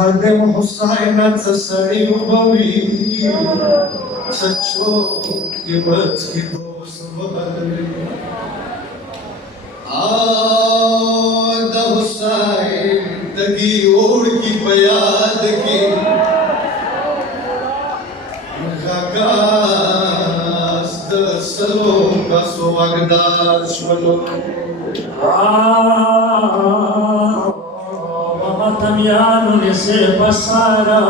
खादिम हुसैन सड़ी उबवी सचो के बच की दोस्त बदले द हुसैन तगी ओढ़ की बयाद की गागास द सलो का सुवागदार shallow Tamiano ne se pasara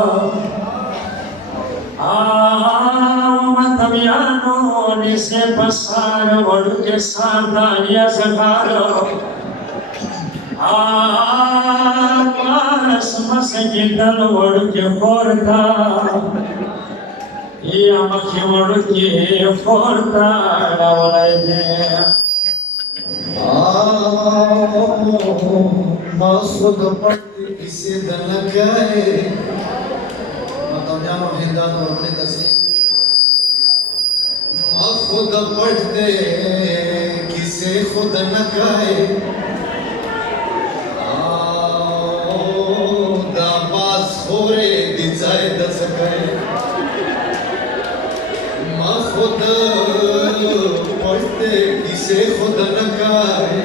Tamiano ne se pasara Vadu ke sadaniya zakara Mas masjidal vadu ke porta Ya makhi vadu ke porta Lavalaide Masud किसे दन गए मतजानो हिंदान और अपने दसी खुद पढ़ते किसे खुद न गए दाबास खोरे दिजाए दस गए खुद पढ़ते किसे खुद न गए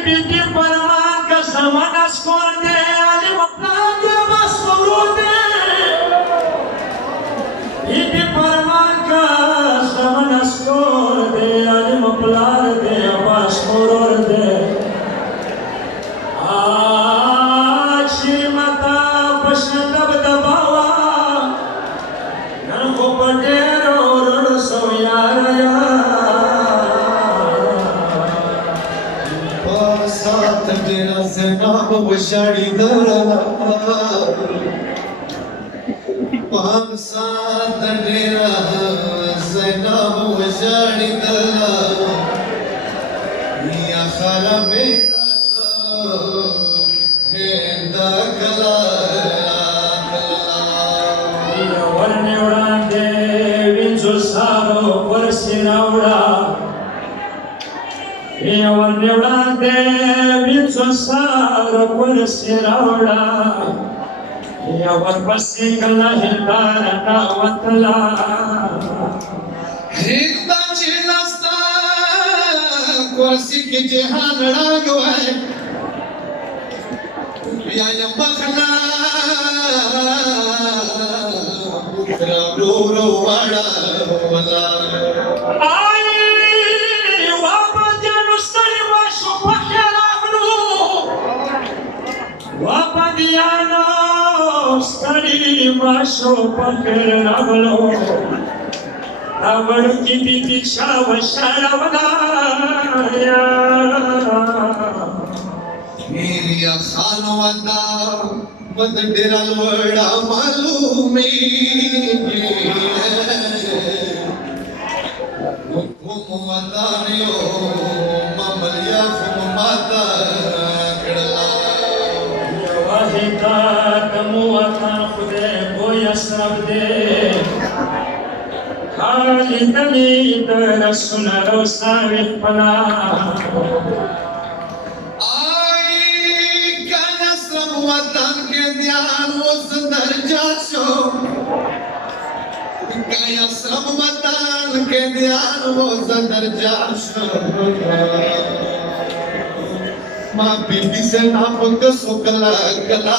Piti parma ka samanas konde ali mapnade baskurude Piti parma ka samanas konde ali mapnade baskurude Achi mata pashandab dabawa Nan ko padero rud soyara Zenab washari dara Pansat dera Zenab washari dara Ya kharabe henda kala Ya warne urande vinzo saro parsinaura Ya warne urande Sara Purasiraura Yavar Pasikala Hildara Navatala Hinda Chinasta Kwasi ki Jihan Ragwai Yaya Bakhna Putra Ruru Vada Wala Wapadiano stari masho pakir naglo Avar ki diksha vasharavana Miriya khanwada bad diral vada malumi Hukum madaniyo mamaliya fumata Khalidani tarasuna rosavi pala Ay kanasam watan ke dhyan wo sandar jacho Kanasam watan ke dhyan wo sandar jacho माँ बीबी से नाप के सुकला गला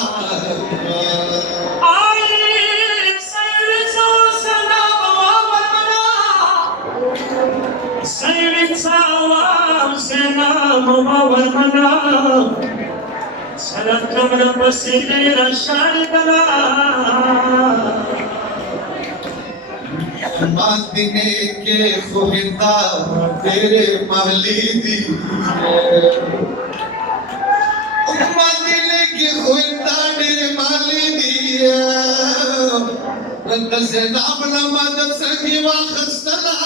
माँ दिने के खुहिंदा तेरे महली दी माँ दिने के खुहिंदा तेरे महली दी अंत से नाम मदद संगी वाखस्तला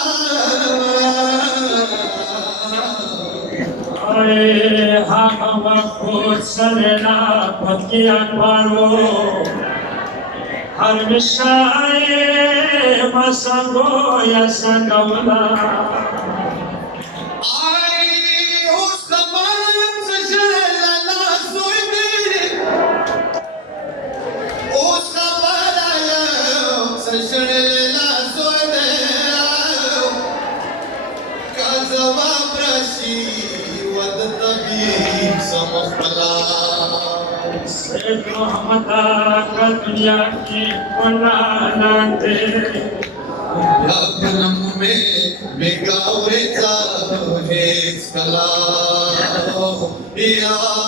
हर विषय मसगो यसगौला आई उस कमर से शरला सोईदे उस कमर से शरला सोईदे का जवाब रशी वद तबी समखला रहमता का दुनिया की बनाते या कलम में बेगावरे था है सलाम या